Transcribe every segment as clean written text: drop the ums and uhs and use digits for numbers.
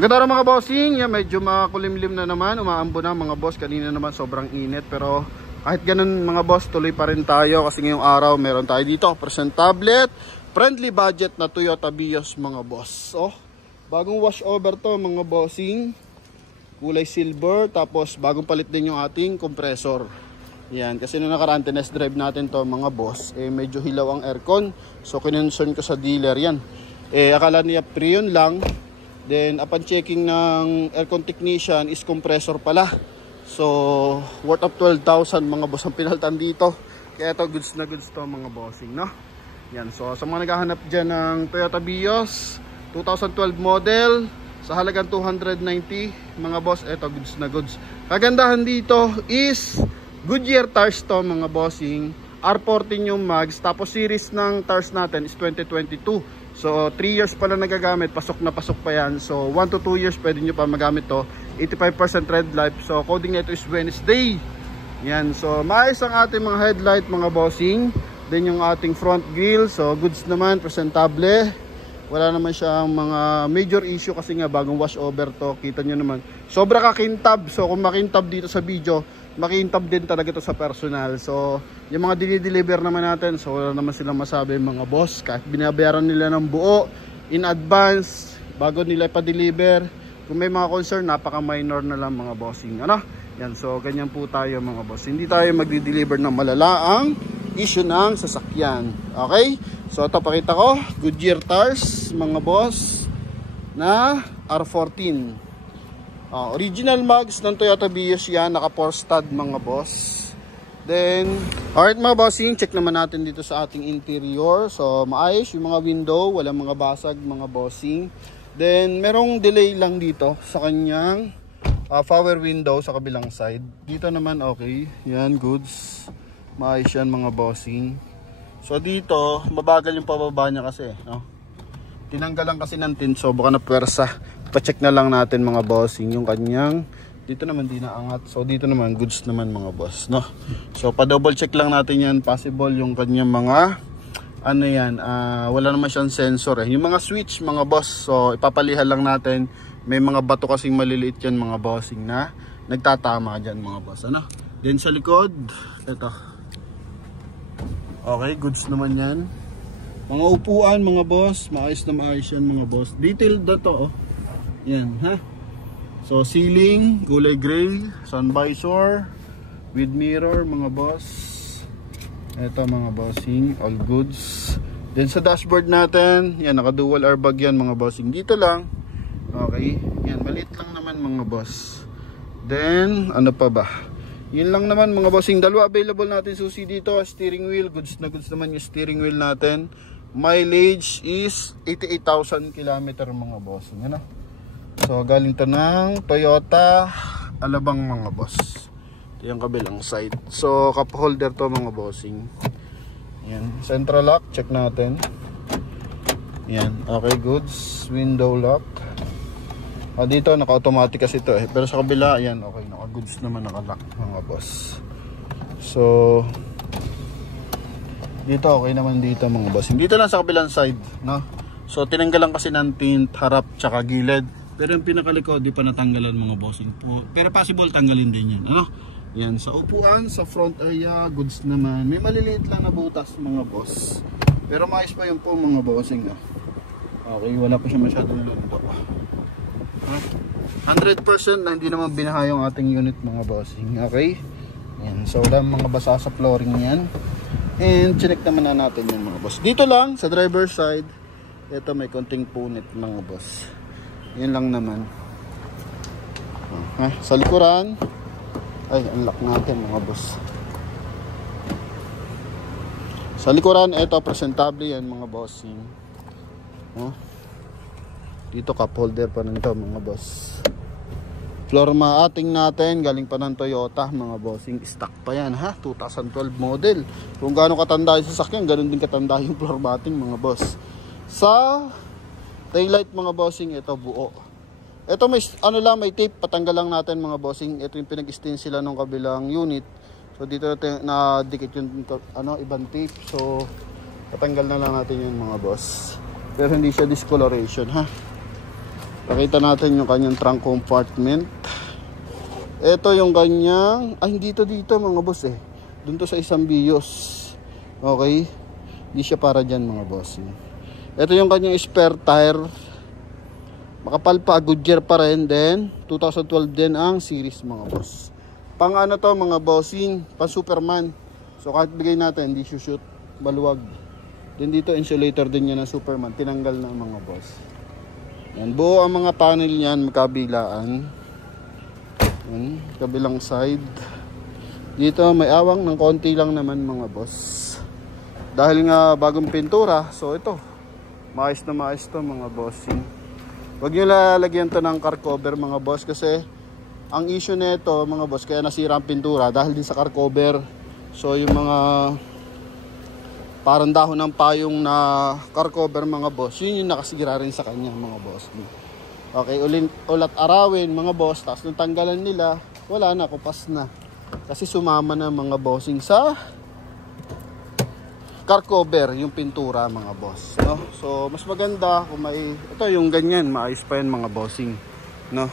Maganda rin mga bossing, yan, medyo makulimlim na naman, umaambo na mga boss. Kanina naman sobrang init, pero kahit ganun mga boss, tuloy pa rin tayo kasi ngayong araw meron tayo dito presentable, friendly budget na Toyota Vios mga boss. Oh, bagong washover to mga bossing, kulay silver, tapos bagong palit din yung ating compressor. Yan, kasi nung nakaraan test drive natin to mga boss, medyo hilaw ang aircon. So kinonson ko sa dealer yan. Akala niya pre-yun lang. Then upon checking ng aircon technician is compressor pala. So worth of 12,000 mga boss ang pinaltan dito. Kaya ito goods na goods to mga bossing, no? Yan, so sa mga naghahanap dyan ng Toyota Vios 2012 model sa halagang 290 mga boss, ito goods na goods. Kagandahan dito is Goodyear tires to mga bossing, R14 yung mags, tapos series ng tires natin is 2022. So 3 years pala nagagamit, pasok na pasok pa yan. So 1 to 2 years pwede nyo pa magamit to. 85% red life, so coding nito is Wednesday. Yan, so maayos ang ating mga headlight mga bossing. Then yung ating front grille, so goods naman, presentable. Wala naman siyang mga major issue kasi nga bagong washover to. Kita nyo naman, sobra kakintab. So kung makintab dito sa video, makintab din talaga ito sa personal. So yung mga dinideliver naman natin, so wala naman silang masabi mga boss. Kahit binabayaran nila ng buo in advance bago nila ipa-deliver, kung may mga concern, napaka minor na lang mga bossing, ano? Yan, so ganyan po tayo mga boss. Hindi tayo magdi-deliver ng malalaang issue ng sasakyan. Okay, so ito pakita ko, Goodyear tires mga boss na R14. Original mags ng Toyota Vios yan, naka 4 stud mga boss. Then, alright mga bossing, check naman natin dito sa ating interior. So, maayos yung mga window, walang mga basag mga bossing. Then, merong delay lang dito sa kanyang power window sa kabilang side. Dito naman okay, yan, goods. Maayos yan mga bossing. So, dito, mabagal yung pababa niya kasi, no? Tinanggalan kasi ng tint, so baka na pwersa. Pa-check na lang natin mga bossing yung kanyang, dito naman di naangat. So dito naman goods naman mga boss, no? So pa-double check lang natin yan, possible yung kanyang mga ano yan, wala naman siyang sensor yung mga switch mga boss. So ipapalihan lang natin, may mga bato kasing maliliit yan mga bossing na nagtatama dyan mga boss, ano? Then sa likod, ito. Okay, goods naman yan. Mga upuan mga boss, maayos na maayos yan mga boss. Detailed na to, oh. Yan, ha? So ceiling, kulay gray, sun visor with mirror mga boss. Ito mga bossing, all goods. Then sa dashboard natin, yan, naka dual airbag yan mga bossing. Dito lang. Okay, yan, maliit lang naman mga boss. Then ano pa ba? Yun lang naman mga bossing. Dalawa available natin susi dito. Steering wheel, goods na goods naman yung steering wheel natin. Mileage is 88,000 km mga bossing, ano? So galing to ng Toyota Alabang mga boss. Ito yung kabilang side. So cup holder to mga bossing. Yan, central lock, check natin. Yan, okay, goods. Window lock. Dito naka automatic kasi ito pero sa kabila yan, okay, naka goods naman, naka lock mga boss. So dito okay naman dito mga boss. Dito lang sa kabilang side, no? So tinanggalan kasi ng tint harap tsaka gilid. Pero yung pinakalikod di pa natanggalan mga bossing po. Pero possible tanggalin din yan, ano? Yan, sa upuan, sa front area, goods naman. May maliliit lang na butas mga boss. Pero maayos pa yung po mga bossing, ah. Okay, wala pa siya masyadong lundo. 100% na hindi naman binaha yung ating unit mga bossing. Okay? Yan, so wala mga basa sa flooring yan. And chinek naman na natin yan mga boss. Dito lang sa driver's side, ito may konting punit mga boss. Yan lang naman. Sa likuran, ay unlock natin mga boss. Sa likuran, ito presentable yan mga bossing. Dito cup holder pa rin ito mga boss. Floor maating natin, galing pa ng Toyota mga bossing. Stock pa yan, ha? 2012 model. Kung gaano katanda yung sasakyan, ganun din katanda yung floor matting mga boss. Sa taillight mga bossing, ito buo. Ito may ano lang, may tape, patanggal lang natin mga bossing. Ito yung pinag-stain sila ng kabilang unit. So dito natin na dikit yung ibang tape. So patanggal na lang natin yun mga boss. Pero hindi siya discoloration, ha. Pakita natin yung kanyang trunk compartment. Ito yung kanyang, hindi to dito mga boss eh. Doon to sa isang bios. Okay? Hindi siya para dyan mga boss. Ito yung kanyang spare tire. Makapal pa, Goodyear pa rin. Then 2012 din ang series mga boss. Pang ano to mga bossing, pang Superman. So kahit bigay natin, hindi shoot baluwag. Then dito insulator din yan ng Superman. Tinanggal na mga boss. Yan, buo ang mga panel niyan, magkabilaan. Yan, kabilang side. Dito may awang ng konti lang naman mga boss. Dahil nga bagong pintura, so ito, maayos to mga bossing. Huwag nyo lalagyan to ng car cover mga boss kasi ang issue nito mga boss, kaya nasira ang pintura dahil din sa car cover. So yung mga parang dahon ng payong na car cover mga boss, yun yung nakasigira rin sa kanya mga boss. Okay, ulat arawin mga boss, tapos nung tanggalan nila, wala na, kupas na. Kasi sumama na mga bossing sa car cover yung pintura mga boss, no? So mas maganda kung may ito yung ganyan, maayos pa yan mga bossing, no?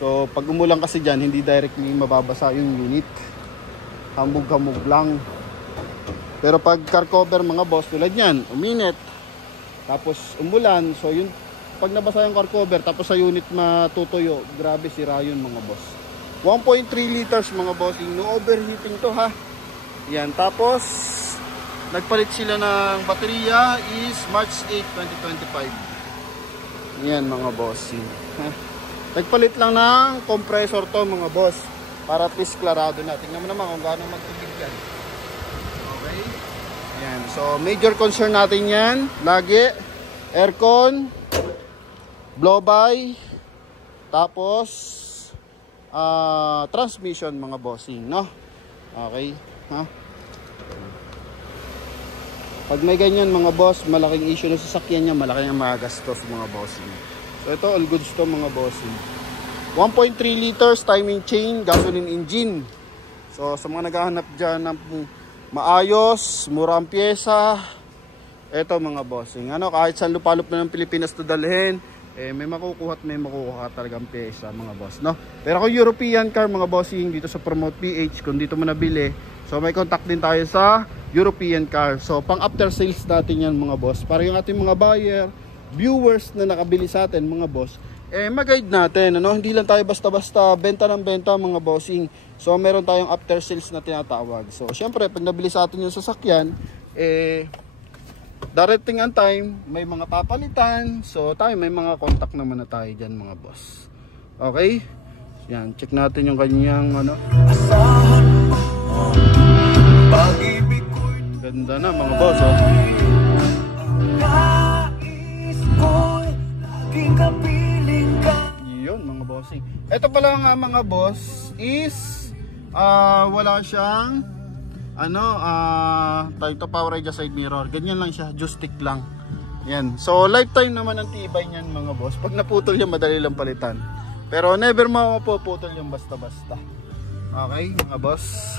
So pag umulan kasi diyan, hindi directly mababasa yung unit. Hamog-hamog lang. Pero pag car cover mga boss, tulad niyan, uminit tapos umulan, so yun pag nabasa yung car cover tapos sa unit matutuyo, grabe sira yun mga boss. 1.3 liters mga bossing, no overheating to ha. Yan, tapos nagpalit sila ng baterya is March 8, 2025. Yan mga bossing. Nagpalit lang ng compressor to mga boss. Para at least klarado na. Tingnan mo naman kung gaano magtubig yan. Okay. Yan. So major concern natin yan. Lagi. Aircon. Blow by. Tapos transmission mga bossing. No? Okay. Ha? Pag may ganyan mga boss, malaking issue na sasakyan niya, malaking ang magastos mga bossing. So ito, all goods to mga bossing. 1.3 liters, timing chain, gasoline engine. So sa mga naghahanap dyan ng maayos, murang pyesa, ito mga bossing. Ano, kahit saan lupalop na ng Pilipinas to dalhin, may makukuha at may makukuha talagang pyesa mga boss, no? Pero kung European car mga bossing, dito sa Promote PH, kung dito mo nabili, so may contact din tayo sa European car. So pang after sales natin yan mga boss, para yung ating mga buyer, viewers na nakabili sa atin mga boss, mag-guide natin, ano? Hindi lang tayo basta-basta benta ng benta mga bossing. So meron tayong after sales na tinatawag. So syempre pag nabili sa atin yung sasakyan, darating ang time, may mga papalitan. So tayo may mga contact naman na tayo dyan mga boss. Okay? Yan, check natin yung kanyang ano. Ganda na mga boss, oh. Yun mga bossing. Ito pala nga mga boss is wala siyang ano, tayo power adjust side mirror. Ganyan lang siya, joystick lang. Yan. So lifetime naman ang tibay niyan mga boss. Pag naputol yan, madali lang palitan. Pero never mapuputol yung basta-basta. Okay mga boss.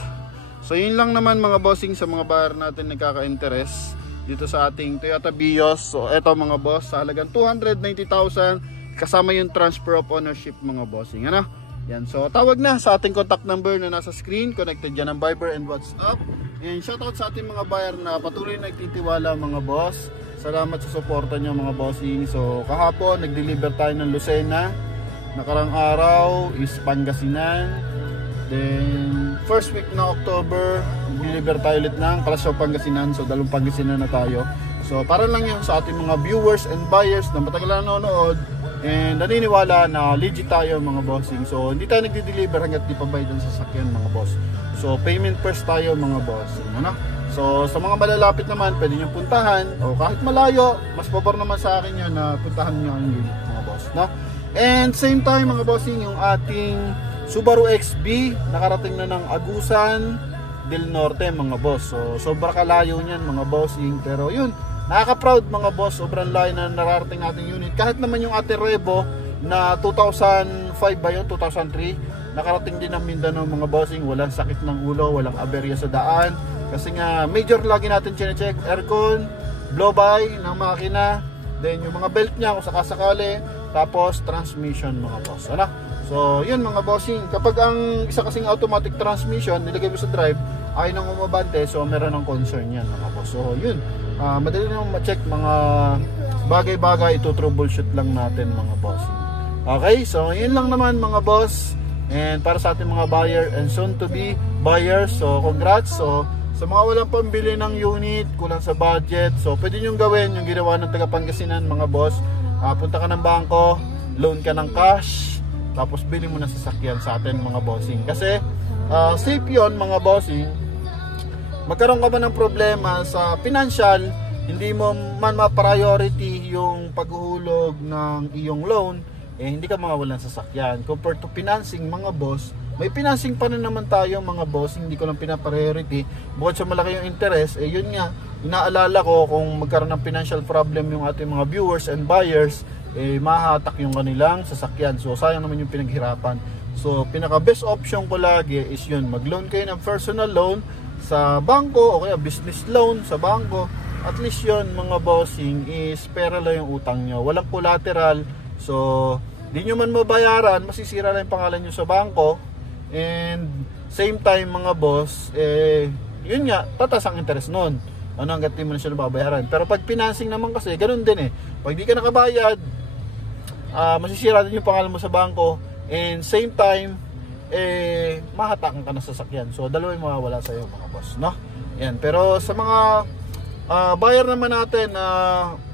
So yun lang naman mga bossing sa mga buyer natin nagkaka-interest dito sa ating Toyota Vios. So eto mga boss, sa halagang 290,000 kasama yung transfer of ownership mga bossing. Ano? Yan. So tawag na sa ating contact number na nasa screen. Connected dyan ang Viber and WhatsApp. And shoutout sa ating mga buyer na patuloy nagtitiwala mga boss. Salamat sa suporta nyo mga bossing. So kahapon nag-deliver tayo ng Lucena. Nakarang araw is Pangasinan. Then first week na October, deliver tayo ulit ng Kalasyaw, Pangasinan. So dalawang Pangasinan na tayo. So para lang yun sa ating mga viewers and buyers na matagal na nanonood and naniniwala na legit tayo mga bossing. So hindi tayo nagdi-deliver hanggat di pa bayad ang sasakyan mga boss. So payment first tayo mga bossing, ano? So sa mga malalapit naman, pwede nyo puntahan. O kahit malayo, mas pabor naman sa akin yun na puntahan nyo ang unit mga boss, no? And same time mga bossing, yung ating Subaru XB nakarating na ng Agusan del Norte mga boss. So sobra kalayo niyan mga bossing, pero yun, nakaka-proud mga boss, sobrang layo na nararating nating unit. Kahit naman yung ating Revo na 2005 ba yun, 2003, nakarating din ng Mindanao mga bossing. Walang sakit ng ulo, walang aberya sa daan. Kasi nga major lagi natin chine-check, aircon, blow by ng makina, then yung mga belt niya kung sakasakali, tapos transmission mga boss. Ano? So, yun mga bossing. Kapag ang isa kasing automatic transmission, nilagay mo sa drive, ay nang umabante, so meron ng concern yan mga boss. So, yun. Madali naman ma-check mga bagay-bagay, ito troubleshoot lang natin mga bossing. Okay, so yun lang naman mga boss. And para sa ating mga buyer and soon to be buyers, so congrats. So, sa mga walang pambili ng unit, kulang sa budget, so pwede nyo gawin yung ginawa ng taga Pangasinan mga boss. Punta ka ng bangko, loan ka ng cash, tapos bili mo na sasakyan sa atin mga bossing. Kasi safe yun mga bossing. Magkaroon ka ba ng problema sa financial, hindi mo man ma-priority yung paghuhulog ng iyong loan, hindi ka mawawalan sa sasakyan. Compared to financing mga boss, may financing pa rin naman tayo mga boss, hindi ko lang pina-priority. Bukod sa malaki yung interest, yun nga, inaalala ko kung magkaroon ng financial problem yung ating mga viewers and buyers, mahahatak yung kanilang sasakyan. So sayang naman yung pinaghirapan. So pinaka best option ko lagi is yun, mag-loan kayo ng personal loan sa bangko o kaya business loan sa bangko. At least yun mga bossing is pera lang yung utang nyo, walang collateral. So di nyo man mabayaran, masisira lang yung pangalan nyo sa bangko. And same time mga boss, yun nga, tatas ang interest nun. Ano, hanggat di mo na siya nababayaran. Pero pag financing naman kasi, ganun din pag di ka nakabayad, masisira din yung pangalan mo sa bangko. And same time, mahatakan ka na sasakyan. So dalawa yung mawawala sa iyo mga boss, no? Yan. Pero sa mga buyer naman natin na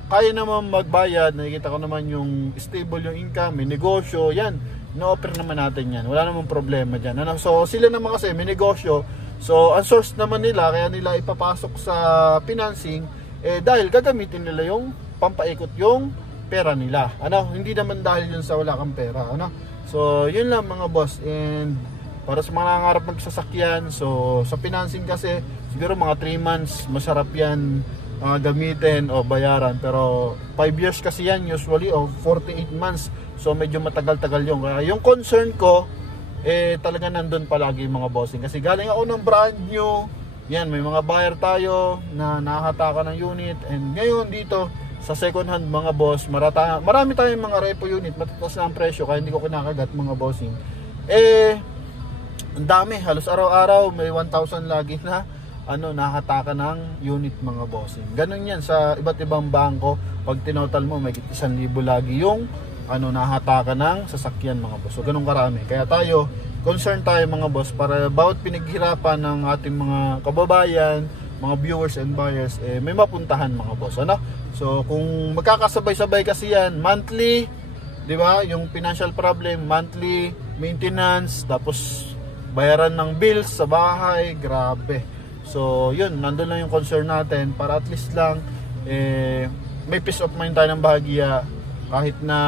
kaya naman magbayad, nakikita ko naman yung stable yung income, may negosyo, yan, ino-offer naman natin yan, wala namang problema dyan. Ano? So sila naman kasi may negosyo, so ang source naman nila, kaya nila ipapasok sa financing, dahil gagamitin nila yung pampaikot yung pera nila. Ano? Hindi naman dahil yun sa wala kang pera. Ano? So yun lang mga boss. And para sa mga nangangarap magsasakyan, so sa financing kasi siguro mga 3 months masarap yan gamitin o bayaran, pero 5 years kasi yan usually o 48 months, so medyo matagal-tagal yung. Kaya yung concern ko talaga nandun palagi mga bossing, kasi galing ako ng brand new yan, may mga buyer tayo na nakahatakan ng unit, and ngayon dito sa second hand mga boss, marami tayong mga repo unit, matatas na ang presyo kaya hindi ko kinakagat mga bossing. Ang dami, halos araw-araw may 1,000 lagi na nakataka ng unit mga bossing. Ganun yan sa iba't ibang bangko. Pag tinotal mo, may 1,000 lagi yung nakataka ng sasakyan mga boss. So ganun karami. Kaya tayo, concern tayo mga boss, para bawat pinaghirapan ng ating mga kababayan, mga viewers and buyers, may mapuntahan mga boss. Ano? So kung magkakasabay-sabay kasi yan, monthly, di ba? Yung financial problem, monthly maintenance, tapos bayaran ng bills sa bahay, grabe. So yun, nandun lang yung concern natin, para at least lang may peace of mind tayo ng bahagya, kahit na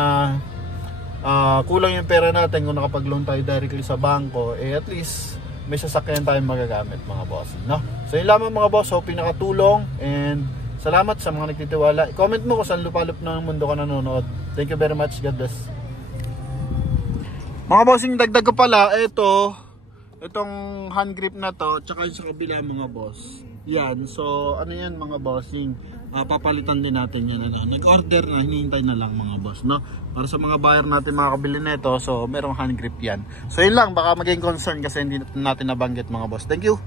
kulang yung pera natin kung nakapag-loan tayo directly sa bangko, at least may sasakyan tayong magagamit mga boss, no? So yun lamang mga boss, hope nakatulong, and salamat sa mga nagtitiwala. I-comment mo kung saan lupalop ng mundo ka nanonood. Thank you very much, God bless. Mga bossing, dagdag ko pala, itong hand grip na to, tsaka yung sa kabila mga boss. Yan, so ano yan mga bossing, papalitan din natin yan. Nag-order na, hinihintay na lang mga boss, no? Para sa mga buyer natin makakabili na ito, so merong hand grip yan. So yun lang, baka maging concern kasi hindi natin nabanggit mga boss. Thank you.